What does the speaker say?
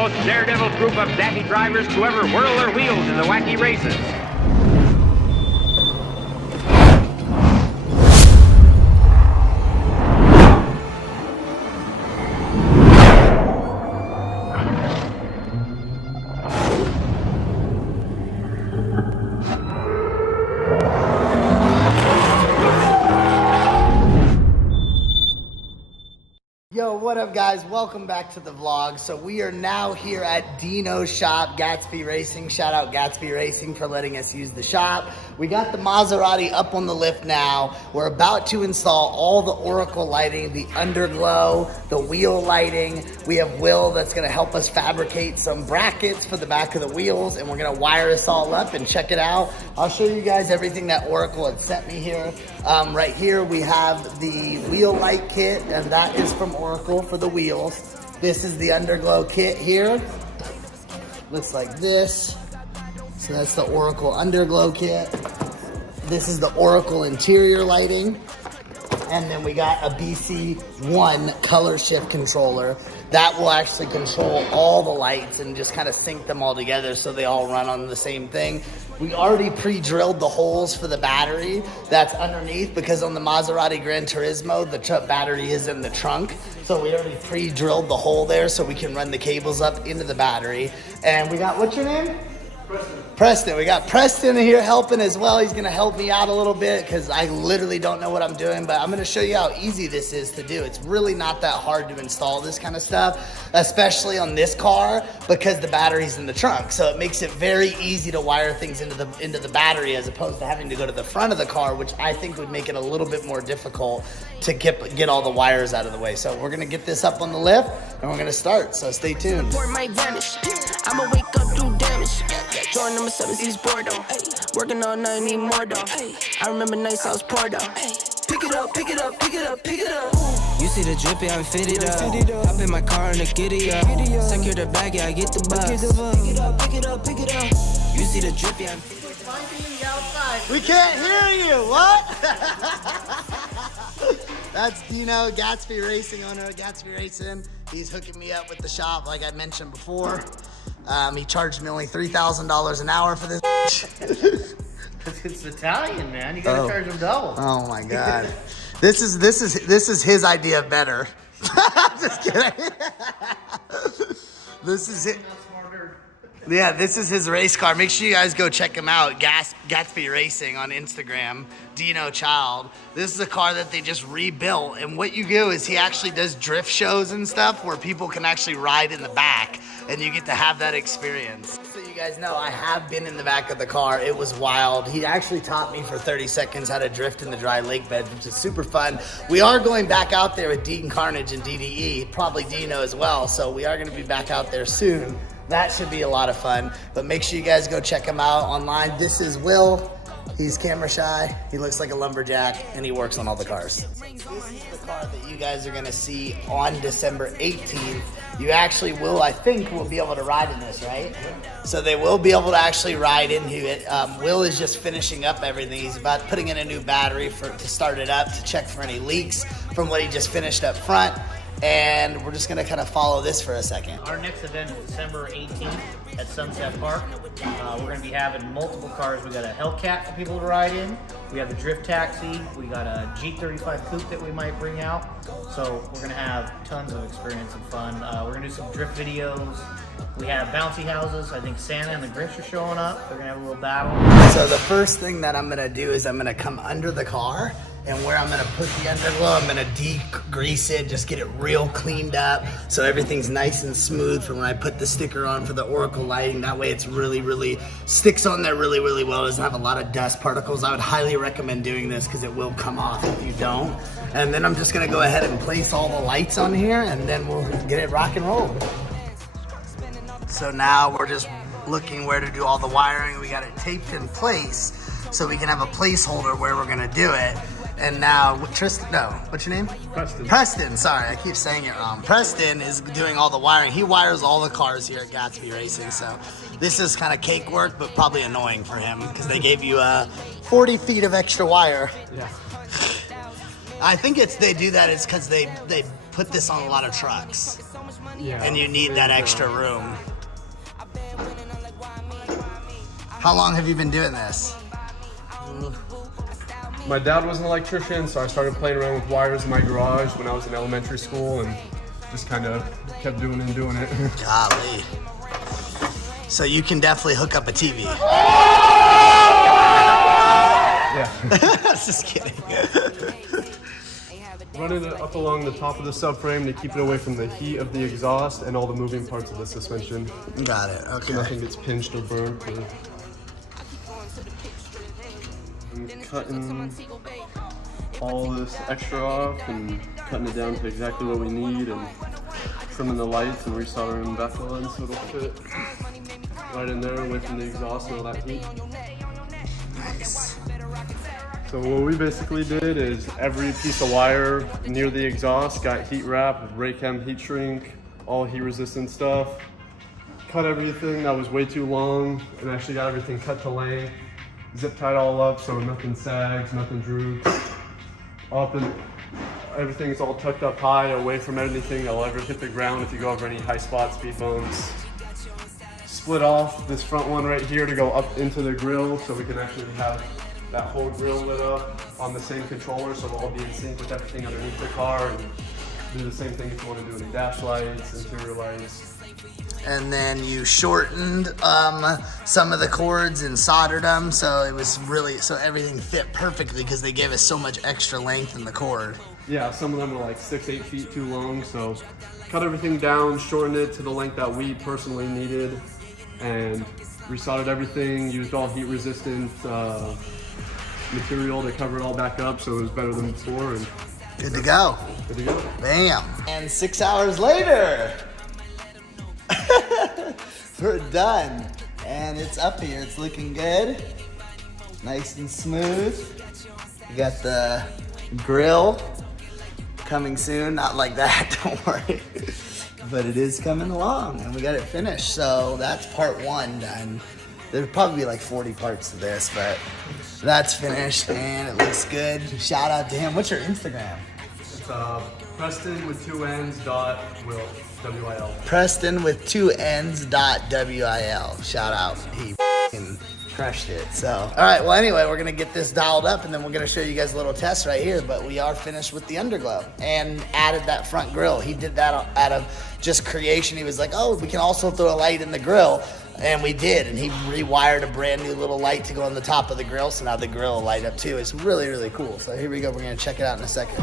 most daredevil group of daffy drivers to ever whirl their wheels in the wacky races. Yo, what up guys? Welcome back to the vlog. So we are now here at Dino's shop, Gatsby Racing. Shout out Gatsby Racing for letting us use the shop. We got the Maserati up on the lift now. We're about to install all the Oracle lighting, the Underglow, the wheel lighting. We have Will that's gonna help us fabricate some brackets for the back of the wheels, and we're gonna wire this all up and check it out. I'll show you guys everything that Oracle had sent me here. Right here we have the wheel light kit, and that is from Oracle for the wheels. This is the Underglow kit here. Looks like this. So that's the Oracle Underglow kit. This is the Oracle interior lighting. And then we got a BC1 color shift controller that will actually control all the lights and just kind of sync them all together so they all run on the same thing. We already pre-drilled the holes for the battery that's underneath, because on the Maserati Gran Turismo, the battery is in the trunk. So we already pre-drilled the hole there so we can run the cables up into the battery. And we got, what's your name? Preston. We got Preston here helping as well. He's gonna help me out a little bit because I literally don't know what I'm doing, but I'm gonna show you how easy this is to do. It's really not that hard to install this kind of stuff, especially on this car because the battery's in the trunk. So it makes it very easy to wire things into the battery as opposed to having to go to the front of the car, which I think would make it a little bit more difficult to get all the wires out of the way. So we're gonna get this up on the lift and we're gonna start, so stay tuned. I'ma wake up, do damage. Join number 7, he's bored though. Working all night, need more though. I remember nights I was poor though. Pick it up, pick it up, pick it up, pick it up. You see the drippy, I'm fitted up. Hop in my car and the giddy up. Secure the bag, yeah, I get the bus. Pick it up, pick it up, pick it up. You see the drippy, I'm fitted up. We can't hear you, what? That's Dino, Gatsby Racing, owner of Gatsby Racing. He's hooking me up with the shop like I mentioned before. He charged me only $3,000 an hour for this. It's Italian, man. You gotta charge him double. Oh my god. This is his idea better. I'm just kidding. This is it. Yeah, this is his race car. Make sure you guys go check him out. Gatsby Racing on Instagram. Dino Child. This is a car that they just rebuilt, and what you do is he actually does drift shows and stuff where people can actually ride in the back, and you get to have that experience. So you guys know, I have been in the back of the car. It was wild. He actually taught me for 30 seconds how to drift in the dry lake bed, which is super fun. We are going back out there with Dean Carnage and DDE, probably Dino as well, so we are gonna be back out there soon. That should be a lot of fun, but make sure you guys go check him out online. This is Will. He's camera shy, he looks like a lumberjack, and he works on all the cars. This is the car that you guys are gonna see on December 18th. You actually will, I think, will be able to ride in this, right? So they will be able to actually ride into it. Will is just finishing up everything. He's about putting in a new battery to start it up, to check for any leaks from what he just finished up front. And we're just gonna kind of follow this for a second. Our next event is December 18th at Sunset Park. We're gonna be having multiple cars. We got a Hellcat for people to ride in. We have a drift taxi. We got a G35 coupe that we might bring out. So we're gonna have tons of experience and fun. We're gonna do some drift videos. We have bouncy houses. I think Santa and the Grinch are showing up. They're gonna have a little battle. So the first thing that I'm gonna do is I'm gonna come under the car, and where I'm gonna put the Underglow, I'm gonna degrease it, just get it real cleaned up so everything's nice and smooth for when I put the sticker on for the Oracle lighting. That way it's really sticks on there really well. It doesn't have a lot of dust particles. I would highly recommend doing this because it will come off if you don't. And then I'm just gonna go ahead and place all the lights on here, and then we'll get it rock and roll. So now we're just looking where to do all the wiring. We got it taped in place so we can have a placeholder where we're gonna do it. And now, what's your name? Preston. Preston, sorry, I keep saying it wrong. Preston is doing all the wiring. He wires all the cars here at Gatsby Racing, so this is kind of cake work, but probably annoying for him because they gave you 40 feet of extra wire. Yeah. I think they do that is because they put this on a lot of trucks. Yeah. and you need that extra room. How long have you been doing this? My dad was an electrician, so I started playing around with wires in my garage when I was in elementary school and just kind of kept doing it. Golly. So you can definitely hook up a TV. Yeah. Just kidding. Running it up along the top of the subframe to keep it away from the heat of the exhaust and all the moving parts of the suspension. Got it, okay. So nothing gets pinched or burnt. I'm cutting all this extra off and cutting it down to exactly what we need and trimming the lights and resoldering back on so it'll fit right in there away from the exhaust and all that heat. Nice. So what we basically did is every piece of wire near the exhaust got heat wrapped with Raychem heat shrink, all heat resistant stuff. Cut everything that was way too long and actually got everything cut to length. Zip tied all up so nothing sags, nothing droops. Everything's all tucked up high away from anything that'll ever hit the ground if you go over any high spots, speed bumps. Split off this front one right here to go up into the grill so we can actually have that whole grill lit up on the same controller so it'll all be in sync with everything underneath the car and do the same thing if you want to do any dash lights, interior lights. And then you shortened some of the cords and soldered them so it was really, so everything fit perfectly because they gave us so much extra length in the cord. Yeah, some of them are like 6-8 feet too long, so cut everything down, shortened it to the length that we personally needed, and resoldered everything, used all heat resistant material to cover it all back up so it was better than before. And good to go. Good to go. Bam. And 6 hours later, we're done. And it's up here, it's looking good. Nice and smooth. You got the grill coming soon, not like that, don't worry. But it is coming along and we got it finished. So that's part one done. There'll probably be like 40 parts to this, but that's finished and it looks good. Shout out to him. What's your Instagram? It's Preston with 2 N's dot Will, W-I-L. Preston with 2 N's dot W-I-L. Shout out. He f***ing crushed it. So, all right. Well, anyway, we're going to get this dialed up and then we're going to show you guys a little test right here. But we are finished with the Underglow and added that front grill. He did that out of just creation. He was like, oh, we can also throw a light in the grill. And we did, and he rewired a brand new little light to go on the top of the grill, so now the grill will light up too. It's really, really cool. So here we go, we're gonna check it out in a second.